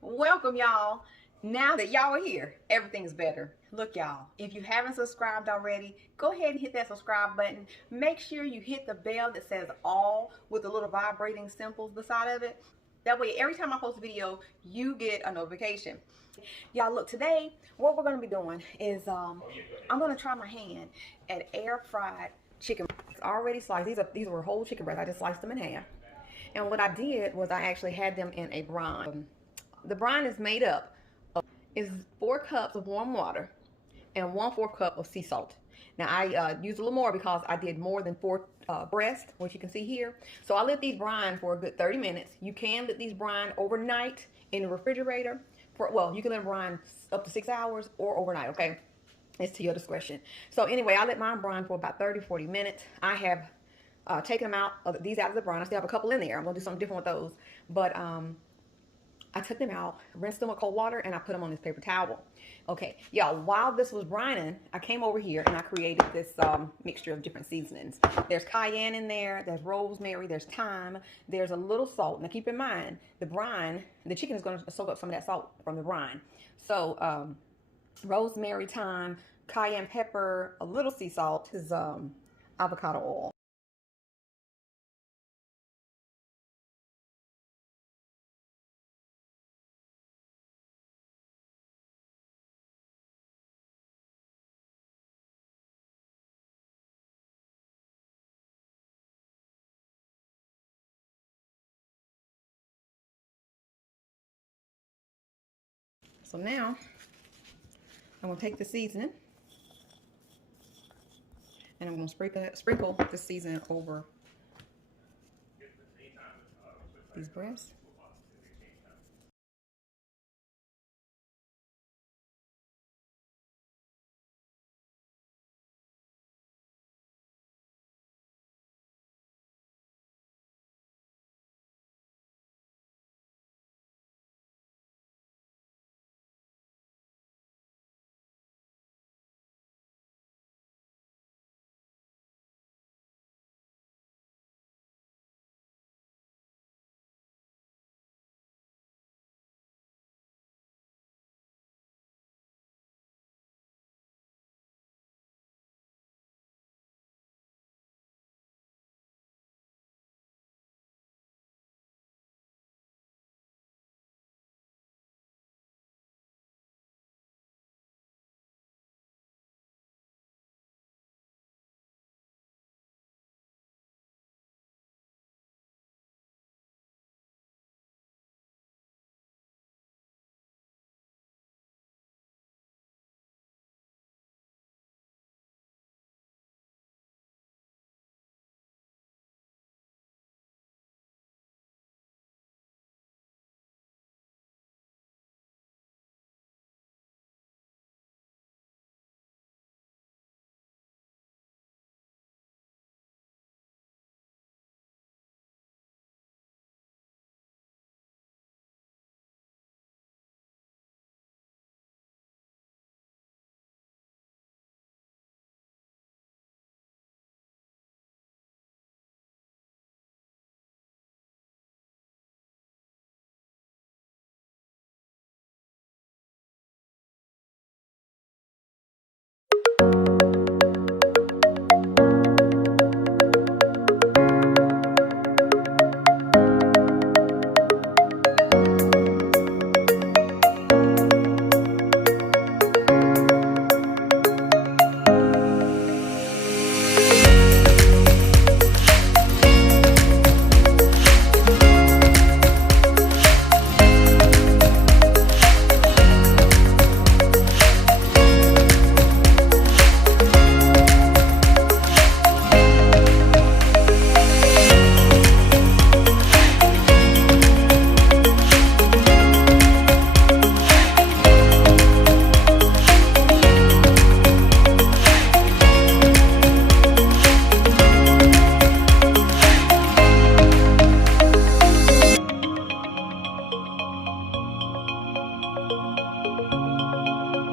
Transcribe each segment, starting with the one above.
Welcome, y'all. Now that y'all are here, everything's better. Look, y'all, if you haven't subscribed already, go ahead and hit that subscribe button. Make sure you hit the bell that says all with the little vibrating symbols beside of it. That way, every time I post a video, you get a notification. Y'all, look, today, what we're going to be doing is I'm going to try my hand at air fried chicken. It's already sliced. These were whole chicken breasts. I just sliced them in half. And what I did was I actually had them in a brine. The brine is made up of 4 cups of warm water and 1/4 cup of sea salt. Now I used a little more because I did more than 4 breasts, which you can see here. So I let these brine for a good 30 minutes. You can let these brine overnight in the refrigerator. Well, you can let them brine up to 6 hours or overnight, okay? It's to your discretion. So anyway, I let mine brine for about 30-40 minutes. I have taken them out of these out of the brine. I still have a couple in there. I'm gonna do something different with those. But I took them out, rinsed them with cold water, and I put them on this paper towel. Okay, y'all, while this was brining, I came over here and I created this mixture of different seasonings. There's cayenne in there, there's rosemary, there's thyme, there's a little salt. Now keep in mind, the brine, the chicken is going to soak up some of that salt from the brine. So rosemary, thyme, cayenne pepper, a little sea salt, is avocado oil. So now I'm going to take the seasoning and I'm going to sprinkle the seasoning over these breasts.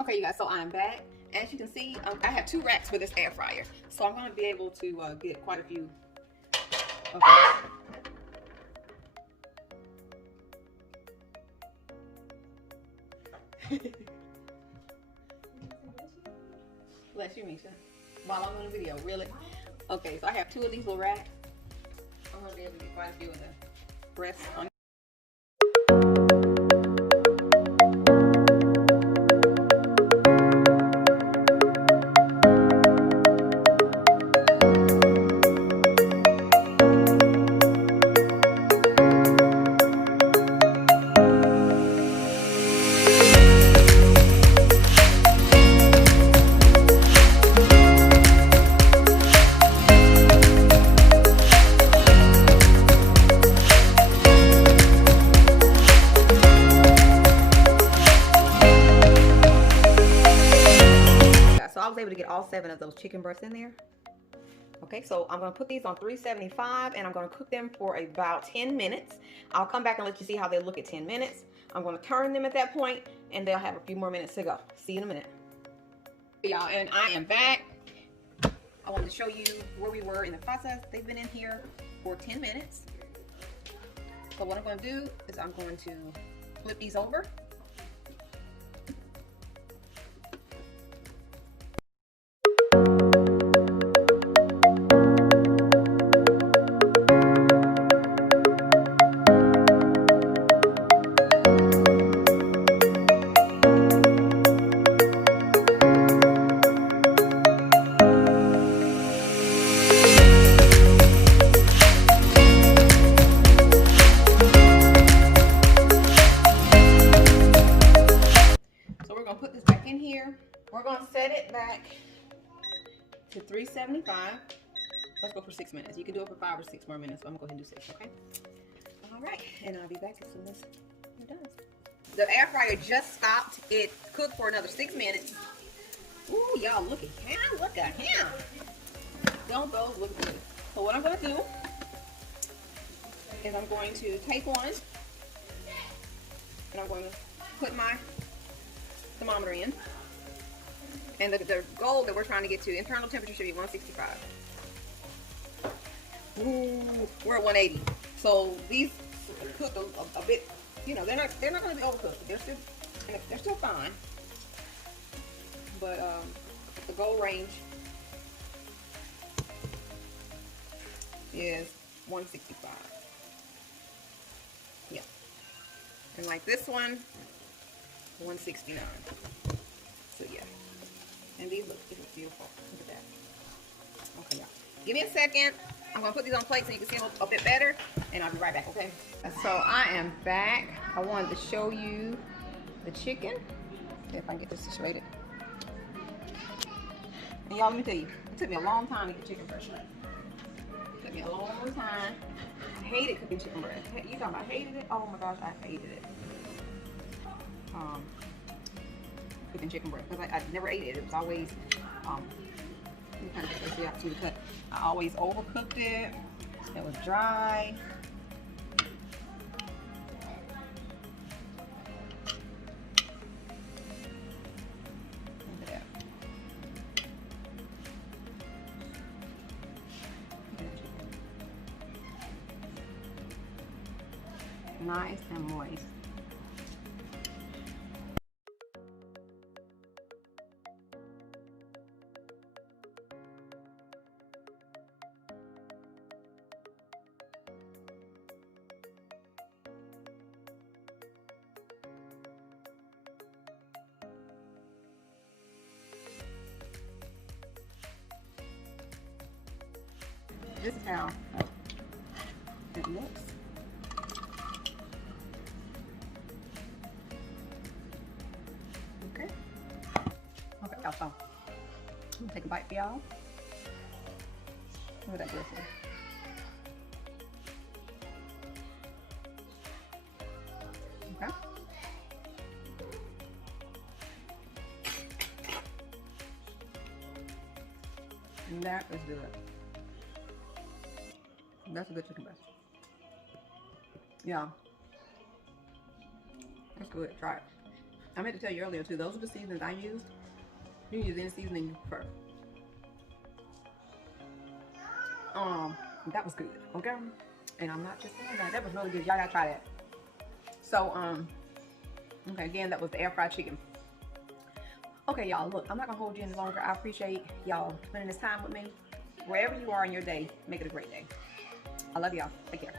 Okay, you guys, so I'm back. As you can see, I have 2 racks for this air fryer, so I'm going to be able to get quite a few. Okay. Bless you, Misha. While I'm on the video, really? Okay, so I have 2 of these little racks. I'm gonna be able to get quite a few of the rest on. I was able to get all 7 of those chicken breasts in there. Okay, so I'm going to put these on 375 and I'm going to cook them for about 10 minutes. I'll come back and let you see how they look at 10 minutes. I'm going to turn them at that point and they'll have a few more minutes to go. See you in a minute. Y'all, and I am back. I wanted to show you where we were in the process. They've been in here for 10 minutes. So what I'm going to do is I'm going to flip these over. We're going to set it back to 375. Let's go for 6 minutes. You can do it for 5 or 6 more minutes, so I'm going to go ahead and do 6, okay? All right, and I'll be back as soon as you're done. The air fryer just stopped. It cooked for another 6 minutes. Ooh, y'all, look at him. Look at him. Don't those look good? So what I'm going to do is I'm going to take one, and I'm going to put my thermometer in. And the goal that we're trying to get to, internal temperature should be 165. Ooh, we're at 180. So these cook a bit, you know, they're not going to be overcooked. They're still fine. But the goal range is 165. Yeah. And like this one, 169. So yeah. And these look beautiful. Look at that. Okay, y'all. Give me a second. I'm going to put these on plates so you can see them a bit better. And I'll be right back, okay? So I am back. I wanted to show you the chicken. If I can get this situated. And y'all, let me tell you. It took me a long time to get chicken fresh. It took me a long time. I hated cooking chicken breast. You talking about hated it? Oh my gosh, I hated it. Cooking chicken breast because I never ate it. It was always let me kind of get this out to the cut. I always overcooked it. It was dry. Look at that. Nice and moist. This is how it looks. Okay. Okay, y'all, so I'm gonna take a bite for y'all. Look at that gristle. Okay. And that is good. That's a good chicken breast. Yeah. That's good. Try it. I meant to tell you earlier too, those are the seasonings I used. You can use any seasoning you prefer. That was good, okay? And I'm not just saying that. That was really good. Y'all gotta try that. So, Okay, again, that was the air fried chicken. Okay, y'all, look, I'm not gonna hold you any longer. I appreciate y'all spending this time with me. Wherever you are in your day, make it a great day. I love y'all. Take care.